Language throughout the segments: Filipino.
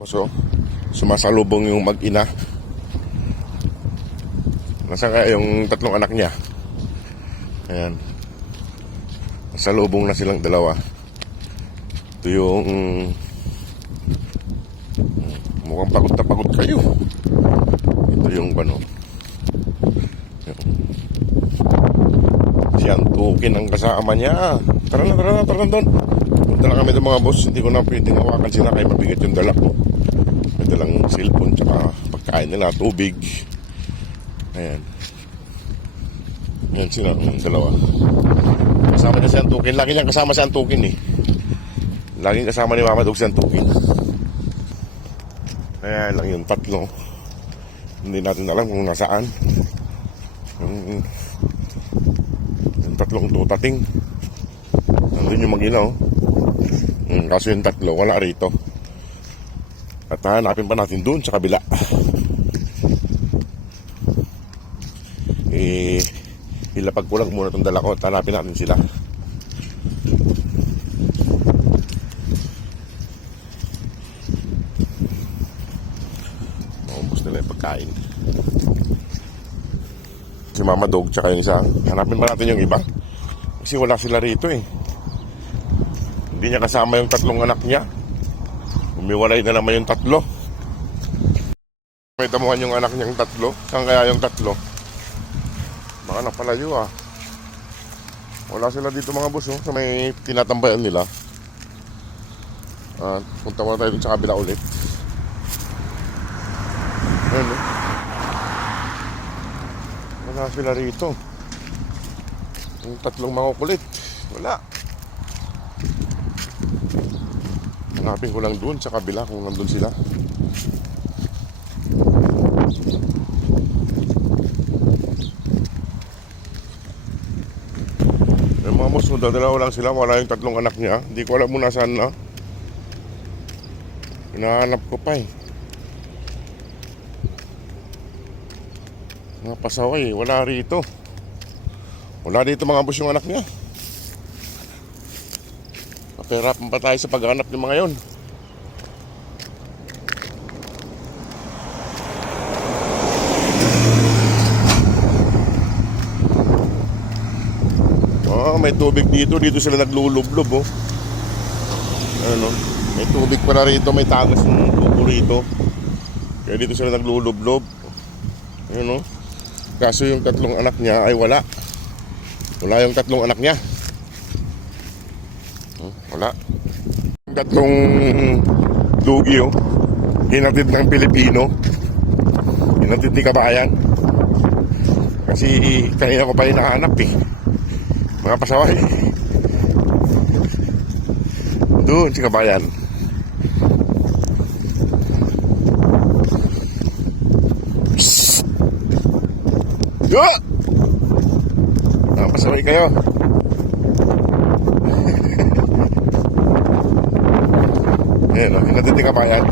So, sumasalubong yung mag-ina. Nasaan kaya yung tatlong anak niya? Ayan. Nasalubong na silang dalawa. Ito yung mukhang pagod na pagod kayo. Ito yung siyang tukin ang kasama niya. Tara na doon. Punta na kami ng mga boss. Hindi ko na pwedeng hawakan sila kaya mabigat yung dala ko. May dalang cellphone tsaka pagkain nila, tubig. Ayan. Ayan sila, dalawa. Kasama niya si Antukin. Lagi niyang kasama si Antukin eh. Laging kasama ni Mama Dog si Antukin. Kaya lang yung tatlo. Hindi natin alam kung nasaan. Yung tatlong tutating. Nandun yung mag-ina oh. Kaso yung tatlo wala rito. At hanapin pa natin doon sa kabila. Ilapag ko lang muna itong dala ko at hanapin natin sila. Maubos nila yung pagkain. Si Mama Dog tsaka yung isa. Hanapin pa natin yung iba. Kasi wala sila rito eh. Hindi niya kasama yung tatlong anak niya. Umiwalay na naman yung tatlo. May damuhan yung anak niyang tatlo. Saan kaya yung tatlo? Baka napalayo ah. Wala sila dito mga boss oh, sa may tinatambayan nila. Punta muna tayo dun sa kabila ulit. Ayan oh. Wala sila rito. Yung tatlong mga kulit. Wala. Hanapin ko lang doon sa kabila kung nandun sila. Yung mga boss, dalawa lang sila. Wala yung tatlong anak niya. Hindi ko alam muna saan na. Hinahanap ko pa eh. Mga pasaway, wala rito. Wala dito mga boss yung anak niya. Paperapan pa tayo sa paghanap ng mga yon. May tubig dito. Dito sila naglulublob oh. Ano, may tubig pala rito. May tagas ng tubo rito. Kaya dito sila naglulublob. Ayun oh. Kaso yung tatlong anak niya ay wala. Wala yung tatlong anak niya. Wala. Yung tatlong dugi oh. Hinatid ng Pilipino. Hinatid ni Kabayan. Kasi kanina ko pa hinahanap eh. Mga pasaway. Doon si Kabayan. Psst! Yo! Mga pasaway kayo. Ayan o, hinatid ni Kabayan.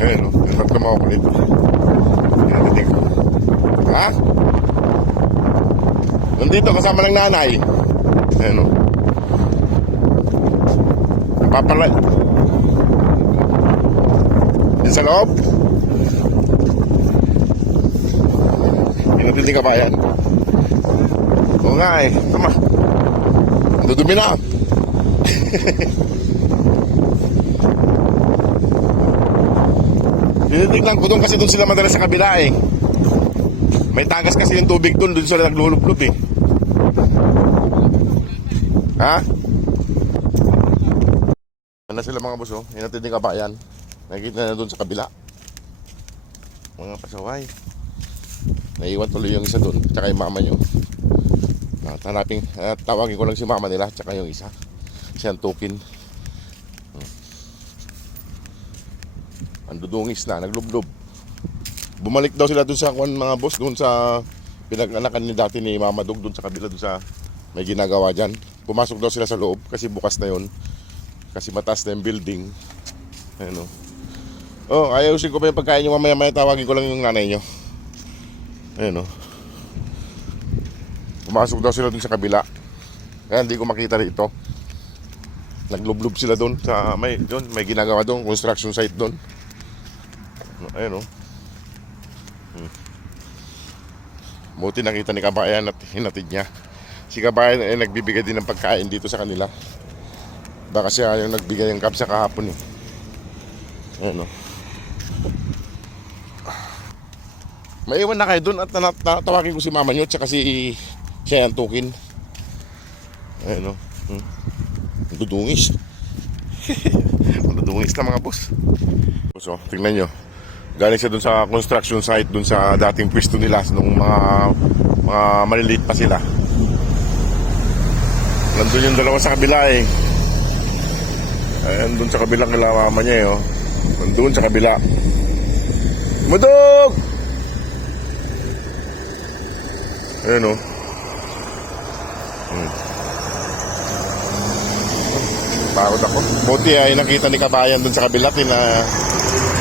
Ayan o, yung tatlo mga kulit. Hinatid ko. Ha? Nandito kasama ng nanay. Ayan o. Papalay. Din sa loob. Pinatindi ka ba yan? Oo nga eh. Tama. Dudumi na. Tinitignan ko doon kasi doon sila madalas sa kabila eh. May tagas kasi yung tubig doon. Doon sila naglulublob eh. Ha? Ano sila mga boss oh, hinatid ni Kabayan. Nakikita na doon sa kabila. Mga pasaway. Naiwan tuloy yung isa doon, tsaka yung mama nyo. Hanapin, tawagin ko lang si mama nila, tsaka yung isa. Si Antukin. Andudungis na, naglublob. Bumalik daw sila doon sa mga boss, doon sa pinag-anakan ni dati ni Mama Dog, doon sa kabila, doon sa may ginagawa dyan. Pumasok daw sila sa loob kasi bukas na yon. Kasi mataas na yung building. Ayun o. Oh, ayusin ko pa yung pagkain nyo mamaya-maya. Tawagin ko lang yung nanay nyo. Ayun o. Pumasok daw sila dun sa kabila. Kaya hindi ko makita rito. Naglublob sila dun sa may ginagawa dun, construction site dun. Ayun o. Buti nakita ni Kabayan at hinatid niya. Si Kabayan ay nagbibigay din ng pagkain dito sa kanila. Baka siya yung nagbigay ng kapsa kahapon eh. Ayun o. Maiwan na kayo dun at tawagin ko si mama nyo tsaka si siya yung tukin. Ayun o. Dudungis. Dudungis na mga boss. So, tingnan nyo. Galing siya dun sa construction site, dun sa dating pwesto nila nung mga maliliit pa sila. Nandun yung dalawa sa kabila eh. Ayan, dun sa kabilang mama niya eh. Oh. Nandun sa kabila. Mudog! Ayan o. Pagod ako. Buti ay nakita ni Kabayan dun sa kabila.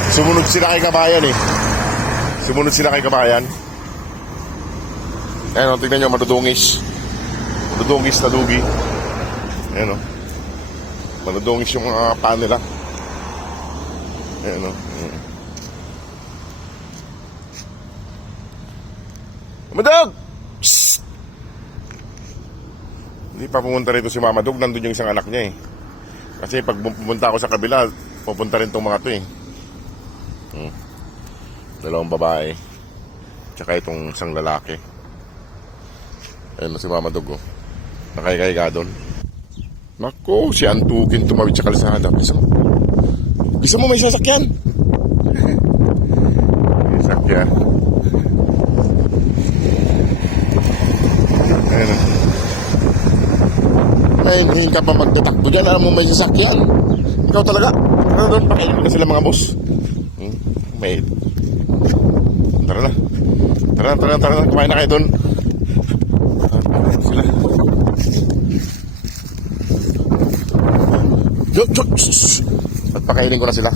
Sumunod sila kay Kabayan eh. Sumunod sila kay Kabayan. Ayan o, tignan nyo, madudungis. Madudungis na dugi. Ayan o. Madudungis yung mga paa nila. Ayan o. Madog! Psst! Hindi pa pumunta rito si Mama Dog. Nandun yung isang anak niya eh. Kasi pag pumunta ako sa kabila, pupunta rin tong mga to eh. Dalawang babae. Tsaka itong isang lalaki. Ayun na si Mama Dog oh. Nakaiga doon. Nako, si Antukin tumawid sa kalsada. Bisa mo may sasakyan. May sasakyan. Ayun na. Ay, hindi ka pa magtatakbo dyan. Alam mo may sasakyan. Ikaw talaga. Tara doon, pakainin ko na sila mga boss. May... Tara na. Tara na. Kumain na kayo doon. Sila. At pakainin ko na sila.